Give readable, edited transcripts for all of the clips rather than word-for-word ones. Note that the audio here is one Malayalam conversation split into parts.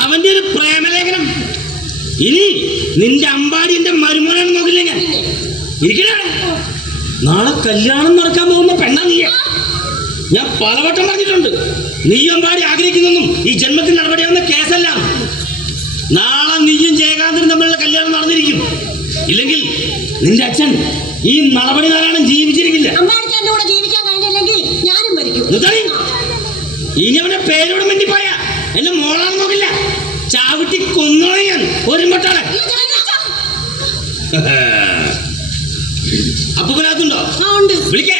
അവന്റെ ഒരു പ്രേമലേഖനം. ഇനി നിന്റെ അമ്പാടി എന്റെ മരുമോനാണെന്ന് നോക്കില്ല ഞാൻ. ഇരിക്കണ നാളെ കല്യാണം നടക്കാൻ പോകുന്ന പെണ്ണാ നീ. ഞാൻ പലവട്ടം പറഞ്ഞിട്ടുണ്ട്, നീയും അമ്പാടി ആഗ്രഹിക്കുന്നൊന്നും ഈ ജന്മത്തിൽ നടപടിയാവുന്ന കേസല്ല. നാളെ നീയും ജയകാന്തനും തമ്മിലുള്ള കല്യാണം നടന്നിരിക്കും. ഇല്ലെങ്കിൽ നിന്റെ അച്ഛൻ ഈ നടപടി നാരായണൻ ജീവിച്ചിരിക്കില്ല. ഇനി അവന്റെ പേരോട് വേണ്ടിപ്പോയ എന്നെ മോളാന്ന് നോക്കില്ല, ചാവിട്ടി കൊന്നോളെ ഞാൻ ഒരു മട്ടാളെ. അപ്പൂപ്പനകത്തുണ്ടോ? വിളിക്കേ.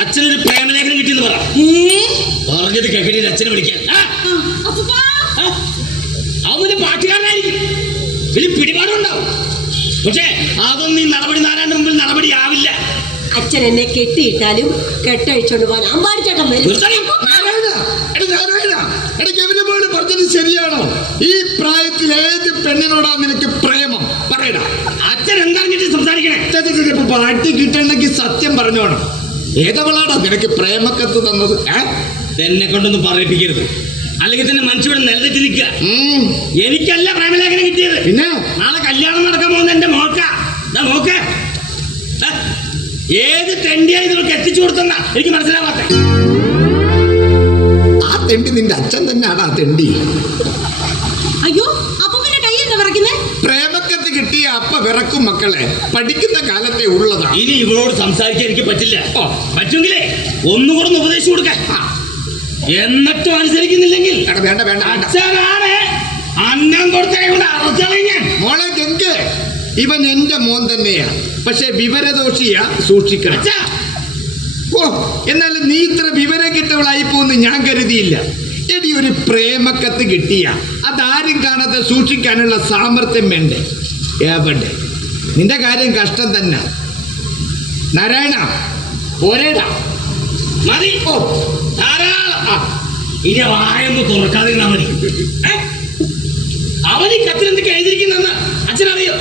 അച്ഛനൊരു പ്രേമലേഖനം കിട്ടിയെന്ന് പറ. പറഞ്ഞത് കേൾക്കണേ അച്ഛനെ വിളിക്കാൻ. അവന് പാട്ടുകാരനായിരിക്കും, വലിയ പിടിപാടുണ്ടാവും. പക്ഷേ അതൊന്നും ഈ നടപടി നാരായണന്റെ മുമ്പിൽ നടപടിയാവില്ല. അച്ഛൻ എന്നെ കെട്ടിയിട്ടാലും കെട്ടഴിച്ചോണ്ട് പോകാൻ അമ്പാടിച്ചേട്ടൻ വരും. പറഞ്ഞത് ശരിയാണോ? ഈ പ്രായത്തിൽ ഏത് പെണ്ണിനോടാ നിനക്ക് പ്രേമം? പറയടാ. അച്ഛൻ എന്താ സംസാരിക്കണേ? പാട്ട് കിട്ടണമെങ്കിൽ സത്യം പറഞ്ഞോണം. ഏതവളാടാ നിനക്ക് പ്രേമക്കത്ത് തന്നത്? എന്നെ കൊണ്ടൊന്നും പറയിപ്പിക്കരുത്, അല്ലെങ്കിൽ തന്നെ മനുഷ്യവിടെ നിലതെറ്റി നിൽക്കുക. എനിക്കല്ല പ്രേമലേഖനം കിട്ടിയത്, പിന്നെ നാളെ കല്യാണം നടക്കാൻ പോകുന്ന എന്റെ മോക്ക. നോക്ക്, ഏത് തെണ്ടിയായി നിങ്ങൾക്ക് എത്തിച്ചു കൊടുത്തെന്നാ എനിക്ക് മനസ്സിലാവാത്ത. ആ തെണ്ടി നിന്റെ അച്ഛൻ തന്നെയാണ്. ആ തെണ്ടി അയ്യോ, അപ്പൊ പിന്നെ കൈ എന്താ വിറയ്ക്കുന്നേ? പ്രേമക്കത്ത് കിട്ടിയ അപ്പ വിറക്കും മക്കളെ. പഠിക്കുന്ന കാലത്തെ ഉള്ളതാണ്. ഇനി ഇവളോട് സംസാരിക്കാൻ എനിക്ക് പറ്റില്ല. പറ്റുമെങ്കിലേ ഒന്നുകൂടെ ഉപദേശിച്ചു കൊടുക്കാൻ. എന്നിട്ടും അനുസരിക്കുന്നില്ലെങ്കിൽ വേണ്ട വേണ്ട, അച്ഛനാണ് അന്നം കൊടുത്തതുകൊണ്ട് അറച്ചളയും ഞാൻ. മോളെ ഗംഗേ, ഇവൻ എന്റെ മോൻ തന്നെയാ, പക്ഷെ വിവരദോഷിയാ, സൂക്ഷിക്കണം. ഓ, എന്നാലും നീ ഇത്ര വിവരം കിട്ടവളായി പോകുന്നു ഞാൻ കരുതിയില്ല. എടി, ഒരു പ്രേമക്കത്ത് കിട്ടിയ അതാരും കാണാതെ സൂക്ഷിക്കാനുള്ള സാമർത്ഥ്യം വേണ്ടേ? എവിടെ? നിന്റെ കാര്യം കഷ്ടം തന്നെ. നാരായണ പോരേടാ, മതി. ഓ, ധാരാളം. ഇനി വായൊന്ന് തുറക്കാതിരുന്നാ മതി. അവന് ഈ കത്തിൽ എന്തൊക്കെ എഴുതിയിരിക്കുന്നെന്ന് അച്ഛനറിയോ?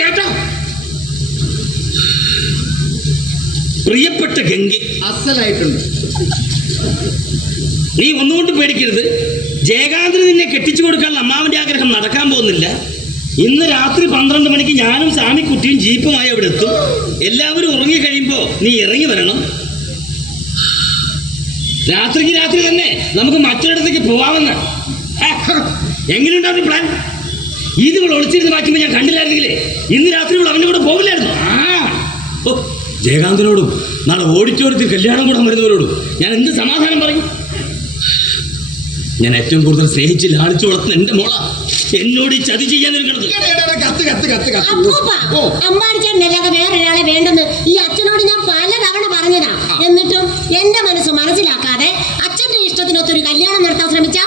കേട്ടോ? പ്രിയപ്പെട്ട ഗംഗെ, അസലായിട്ടുണ്ട്. നീ ഒന്നുകൊണ്ട് പേടിക്കരുത്. ജയകാന്തന് നിന്നെ കെട്ടിച്ചു കൊടുക്കാനുള്ള അമ്മാവന്റെ ആഗ്രഹം നടക്കാൻ പോകുന്നില്ല. ഇന്ന് രാത്രി 12 മണിക്ക് ഞാനും സാമിക്കുട്ടിയും ജീപ്പുമായി അവിടെ എത്തും. എല്ലാവരും ഉറങ്ങി കഴിയുമ്പോ നീ ഇറങ്ങി വരണം. രാത്രിക്ക് രാത്രി തന്നെ നമുക്ക് മറ്റൊരിടത്തേക്ക് പോവാമെന്ന്. എങ്ങനെയുണ്ടാവും പ്ലാൻ? ഇത് ഇവിടെ ഒളിച്ചിരുന്ന് മാറ്റുമ്പോൾ ഞാൻ കണ്ടില്ലായിരുന്നെങ്കിലേ ഇന്ന് രാത്രി ഇവിടെ അവൻ്റെ കൂടെ പോകില്ലായിരുന്നു. ഓ, ജയകാന്തനോടും നാളെ ഓഡിറ്റോറിയത്തിൽ കല്യാണം കൂടാൻ വരുന്നവരോടും ഞാൻ എന്ത് സമാധാനം പറയും? ഞാൻ ഏറ്റവും കൂടുതൽ സ്നേഹിച്ച് ലാളിച്ചു വളർത്തുന്ന എന്റെ മോള എന്നോട് ഈ ചതി ചെയ്യാൻ ഒരുക്കണത്. അമ്പാടിച്ചേട്ടനല്ലാതെ വേറൊരാളെ വേണ്ടെന്ന് ഈ അച്ഛനോട് ഞാൻ പലതവണ പറഞ്ഞതാ. എന്നിട്ടും എന്റെ മനസ്സ് മനസ്സിലാക്കാതെ അച്ഛന്റെ ഇഷ്ടത്തിനൊത്തൊരു കല്യാണം നടത്താൻ ശ്രമിച്ച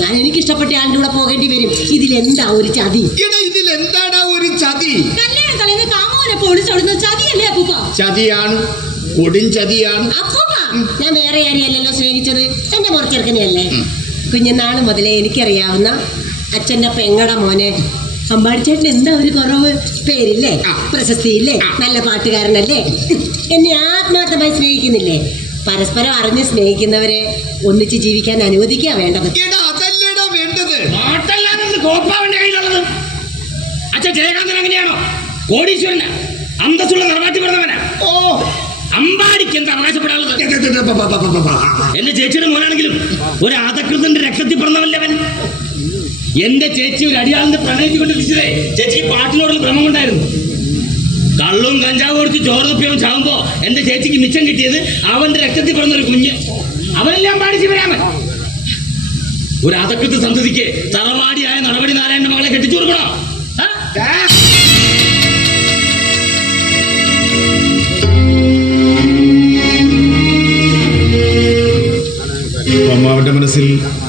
ഞാൻ എനിക്ക് ഇഷ്ടപ്പെട്ട ആളുടെ കൂടെ പോകേണ്ടി വരും. ഇതിലെന്താ ഒരു ചതി? ഇതിലെന്താടാ ഒരു ചതി? കല്യാണം തലേന്ന് കാമോനെ പൊളിച്ചോടുന്ന ചതിയല്ലേ അപ്പൂപ്പ? ചതിയാണ്, കൊടും ചതിയാണ്. അപ്പൂപ്പ, ഞാൻ വേറെ ആരെയല്ലല്ലോ സ്നേഹിച്ചത്, എന്റെ മുറച്ചെറുക്കനെയല്ലേ. കുഞ്ഞുനാള് മുതലേ എനിക്കറിയാവുന്ന അച്ഛന്റെ പെങ്ങടെ മോനെ. അമ്പാടിച്ചേട്ടൻ എന്താ ഒരു കുറവ്? പേരില്ലേ, പ്രശസ്തിയില്ലേ, നല്ല പാട്ടുകാരനല്ലേ, എന്നെ ആത്മാർത്ഥമായി സ്നേഹിക്കുന്നില്ലേ? പരസ്പരം അറിഞ്ഞ് സ്നേഹിക്കുന്നവരെ ഒന്നിച്ച് ജീവിക്കാൻ അനുവദിക്കുക വേണ്ടത്. അതല്ലേടാ വേണ്ടത്. അച്ഛൻ ജയകാന്തൻ അങ്ങനെയാണോ? കോടീശ്വരനാ, അന്തസ്സുള്ള നിറമാറ്റി പറഞ്ഞവനാ. ഓ, അമ്പാടിക്ക് എന്താ അവകാശപ്പെടാനുള്ളത്? എന്റെ ചേച്ചിയുടെ മോനാണെങ്കിലും ഒരു ആദകൃതന്റെ രക്തത്തിൽ പറഞ്ഞവല്ലവൻ. എന്റെ ചേച്ചി ഒരു അടിയാളിന്റെ പ്രണയിച്ചുകൊണ്ടിരിച്ചതേ ചേച്ചിക്ക് പാട്ടിനോടുള്ള ഭ്രമം കൊണ്ടായിരുന്നു. കള്ളും കഞ്ചാവും കൊടുത്ത് ചോറ് തുപ്പിയവൻ ചാവുമ്പോ എന്റെ ചേച്ചിക്ക് മിച്ചം കിട്ടിയത് അവന്റെ രക്തത്തിൽ പിറന്നൊരു കുഞ്ഞ്. അവനെല്ലാം പാടിച്ചു വരാമൻ. ഒരു ആദകൃത സന്തതിക്ക് തറവാടിയായ നടപടി നാരായണന്റെ മകളെ കെട്ടിച്ചു കൊടുക്കണോ? അമ്മാവന്റെ മനസ്സിൽ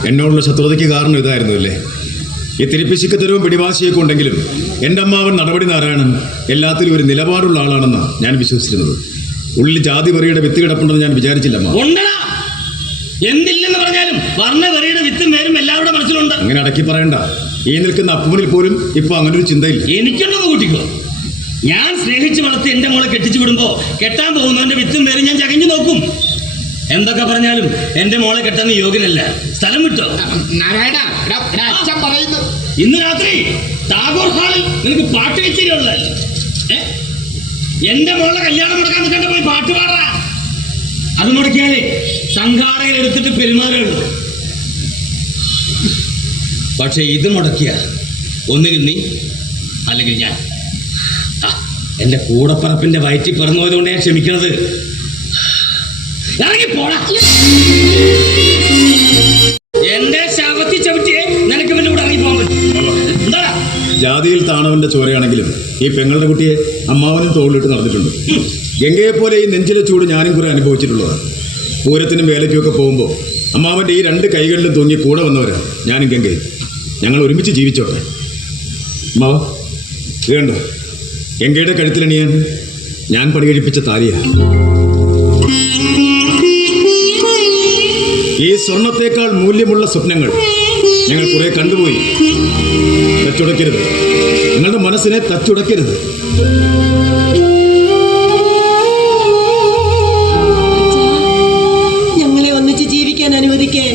എന്നോടുള്ള ശത്രുതയ്ക്ക് കാരണം ഇതായിരുന്നു അല്ലേ? ഈ തിരിപ്പിശിക്കത്തരവും പിടിവാശിയൊക്കെ ഉണ്ടെങ്കിലും എൻ്റെ അമ്മാവൻ നടപടി നാരായണൻ എല്ലാത്തിലും ഒരു നിലപാടുള്ള ആളാണെന്നാണ് ഞാൻ വിശ്വസിച്ചിരുന്നത്. ഉള്ളിൽ ജാതി വെറിയുടെ വിത്ത് കിടപ്പുണ്ടെന്ന് ഞാൻ വിചാരിച്ചില്ല. എന്തില്ലെന്ന് പറഞ്ഞാലും വർണ്ണവെറിയുടെ വിത്തും വേരും എല്ലാവരുടെ മനസ്സിലുണ്ട്. അങ്ങനെ അടക്കി പറയണ്ട. ഈ നിൽക്കുന്ന അപ്പൂനിൽ പോലും ഇപ്പൊ അങ്ങനെ ഒരു ചിന്തയില്ല. എനിക്കുണ്ടെന്ന് കൂട്ടിക്കോ. ഞാൻ സ്നേഹിച്ച് വളർത്തി എന്റെ മോളെ കെട്ടിച്ചു വിടുമ്പോ കെട്ടാൻ പോകുന്നവന്റെ വിത്തും വേരും ഞാൻ ചകഞ്ഞു നോക്കും. എന്തൊക്കെ പറഞ്ഞാലും എന്റെ മോളെ കെട്ടാൻ യോഗ്യനല്ല. സ്ഥലം വിട്ടോ. നാരായണ, അച്ഛൻ പറയുന്നു. ഇന്ന് രാത്രി ടാഗോർ ഹാളിൽ നിനക്ക് പാട്ട് കച്ചേരിയുള്ളതല്ലേ? എന്റെ മോളുടെ കല്യാണം മുടക്കാൻ നിൽക്കണ്ട, പോയി പാട്ട് പാടാ. അത് മുടക്കിയാലേ സംഘാടകർ എടുത്തിട്ട് പെരുമാറുള്ളൂ. പക്ഷെ ഇത് മുടക്കിയ ഒന്നുകിൽ നീ അല്ലെങ്കിൽ ഞാൻ. എന്റെ കൂടപ്പറപ്പിന്റെ വയറ്റിൽ പിറന്നു പോയതുകൊണ്ട് ഞാൻ ക്ഷമിക്കണത്. ഇറങ്ങി പോടാ. എന്റെ ശവത്തി ചവിട്ടിയെ നിനക്ക് പിന്നെ ഇവിടെ ഇറങ്ങി പോകാൻ പറ്റും. എന്താടാ? ജാതിയിൽ താണവന്റെ ചോരയാണെങ്കിലും ഈ പെങ്ങളുടെ കുട്ടിയെ അമ്മാവനും തോളിലിട്ട് നടന്നിട്ടുണ്ട്. ഗംഗയെ പോലെ ഈ നെഞ്ചിലെ ചൂട് ഞാനും കുറെ അനുഭവിച്ചിട്ടുള്ളതാണ്. പൂരത്തിനും വേലയ്ക്കുമൊക്കെ പോകുമ്പോൾ അമ്മാവന്റെ ഈ 2 കൈകളിലും തൂങ്ങി കൂടെ വന്നവരാണ് ഞാനും ഗംഗയും. ഞങ്ങൾ ഒരുമിച്ച് ജീവിച്ചോട്ടെ. അമ്മാവ വേണ്ടോ, ഗംഗയുടെ കഴുത്തിലണിയാൻ ഞാൻ പണി കഴിപ്പിച്ച താലിയാണ്. ഈ സ്വർണത്തേക്കാൾ മൂല്യമുള്ള സ്വപ്നങ്ങൾ ഞങ്ങൾ കുറെ കണ്ടുപോയി. തച്ചുടയ്ക്കരുത്, നിങ്ങളുടെ മനസ്സിനെ തച്ചുടയ്ക്കരുത്. ഞങ്ങളെ ഒന്നിച്ച് ജീവിക്കാൻ അനുവദിക്കേ.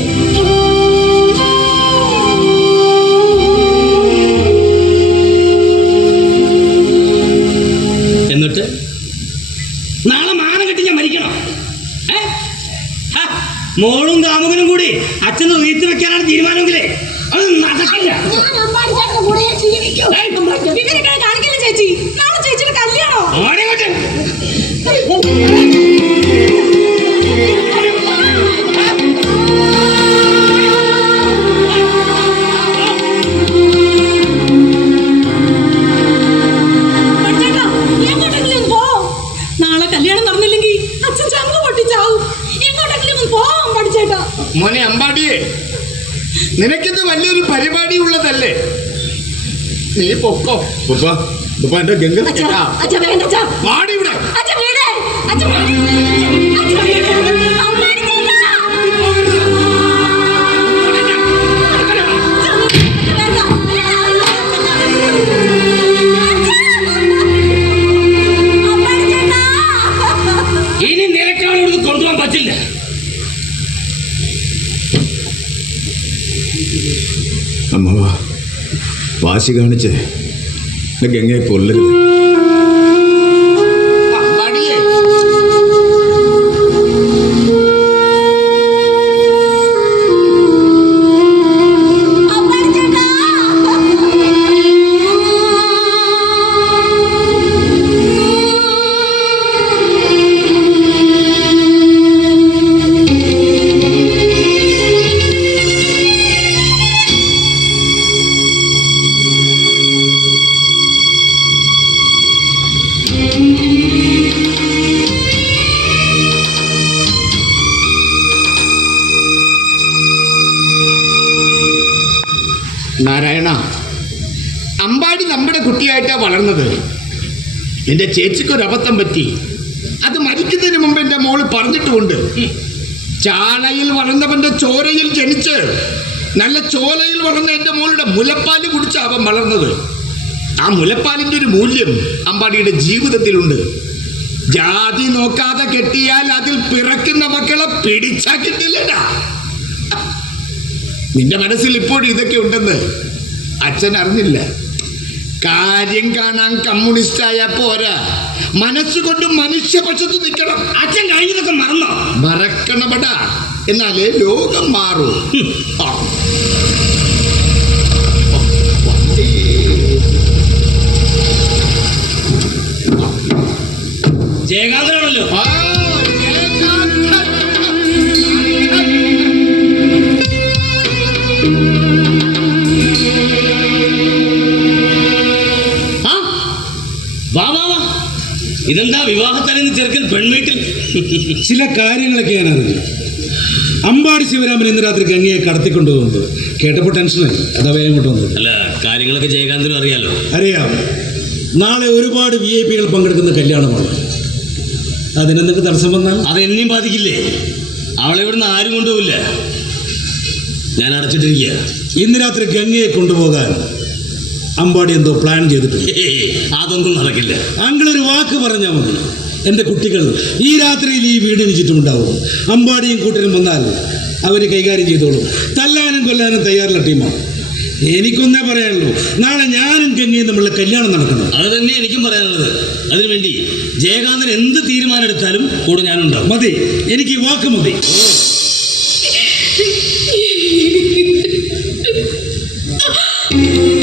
എന്നിട്ട് നാളെ മാനം കെട്ടി ഞാൻ മരിക്കണം? മോളും കാമുകനും കൂടി അച്ഛനെ ഉയർത്തി വെക്കാനാണ് തീരുമാനമെങ്കിലേ അത് നടക്കില്ല. കാണിക്കില്ല ചേച്ചി, നാളെ ചേച്ചിയുടെ കല്യാണോ? നാളെ കല്യാണം നടന്നില്ലെങ്കിൽ അച്ഛൻ ചങ്ങ് പൊട്ടിച്ചാവും. എങ്ങോട്ടെങ്കിലും പോവാൻ പഠിച്ചേട്ടാ. മോനെ അമ്പാടിയെ, നിനക്കിത് വലിയൊരു പരിപാടി ഉള്ളതല്ലേ? നീ പൊക്കോ. എന്റെ ഗംഗ മാടി ഇവിടെ. ഇനി നിനക്കാണ് ഇവിടുന്ന് കൊണ്ടുപോകാൻ പറ്റില്ല. അമ്മവ വാശി കാണിച്ച് ഗംഗയെ കൊല്ലരുത്. അമ്പാടിയെ, നാരായണ, അമ്പാടി നമ്മുടെ കുട്ടിയായിട്ടാ വളർന്നത്. എൻ്റെ ചേച്ചിക്കൊരബദ്ധം പറ്റി. അത് മരിക്കുന്നതിന് മുമ്പ് എൻ്റെ മോള് പറഞ്ഞിട്ടുമുണ്ട്. ചാളയിൽ വളർന്നവന്റെ ചോരയിൽ ജനിച്ച് നല്ല ചോലയിൽ വളർന്ന എൻ്റെ മോളുടെ മുലപ്പാല് കുടിച്ച അവൻ വളർന്നത്. ആ മുലപ്പാലിൻ്റെ ഒരു മൂല്യം അമ്പാടിയുടെ ജീവിതത്തിലുണ്ട്. ജാതി നോക്കാതെ കെട്ടിയാൽ അതിൽ പിറക്കുന്ന മക്കളെ പിടിച്ചാ കിട്ടില്ലടാ. നിന്റെ മനസ്സിൽ ഇപ്പോഴും ഇതൊക്കെ ഉണ്ടെന്ന് അച്ഛൻ അറിഞ്ഞില്ല. കാര്യം കാണാൻ കമ്മ്യൂണിസ്റ്റായ പോരാ, മനസ്സുകൊണ്ട് മനുഷ്യപക്ഷത്ത് നിൽക്കണം. അച്ഛൻ കഴിഞ്ഞതൊക്കെ മറന്നോ? മറക്കണമടാ, എന്നാലേ ലോകം മാറൂ. ജയകാന്തനാണല്ലോ. ഇതെന്താ വിവാഹത്തലേന്ന് ചെറുക്കൻ പെൺവീട്ടിൽ? ചില കാര്യങ്ങളൊക്കെ ഞാൻ അറിഞ്ഞു. അമ്പാടി ശിവരാമൻ ഇന്ന് രാത്രി ഗംഗയെ കടത്തിക്കൊണ്ടുപോകുന്നത് കേട്ടപ്പോൾ ടെൻഷനായി. അതാ വേഗം കൊണ്ട് വന്നത്. അല്ല, കാര്യങ്ങളൊക്കെ ജയകാന്തനും അറിയാലോ. അറിയാം. നാളെ ഒരുപാട് VIP കൾ പങ്കെടുക്കുന്ന കല്യാണമാണ്. അതിനെന്തൊക്കെ തടസ്സം വന്നാൽ അതെന്നെയും ബാധിക്കില്ലേ? അവളെ ഇവിടുന്ന് ആരും കൊണ്ടുപോകില്ല. ഞാൻ അടച്ചിട്ടിരിക്കുക. ഇന്ന് രാത്രി ഗംഗയെ കൊണ്ടുപോകാൻ അമ്പാടി എന്തോ പ്ലാൻ ചെയ്തിട്ടുണ്ട്. അതൊന്നും നടക്കില്ല. അങ്കിളൊരു വാക്ക് പറഞ്ഞാൽ മതി. എൻ്റെ കുട്ടികൾ ഈ രാത്രിയിൽ ഈ വീടിന് ചുറ്റുമുണ്ടാവും. അമ്പാടിയും കൂട്ടരും വന്നാൽ അവർ കൈകാര്യം ചെയ്തോളും. തല്ലാനും കൊല്ലാനും തയ്യാറുള്ള ടീമാണ്. എനിക്കൊന്നേ പറയാനുള്ളൂ, നാളെ ഞാനും ഗംഗയും തമ്മിലുള്ള കല്യാണം നടക്കണം. അത് തന്നെ എനിക്കും പറയാനുള്ളത്. അതിനുവേണ്ടി ജയകാന്തൻ എന്ത് തീരുമാനം എടുത്താലും കൂടെ ഞാനുണ്ടാവും. മതി, എനിക്ക് ഈ വാക്ക് മതി. ആ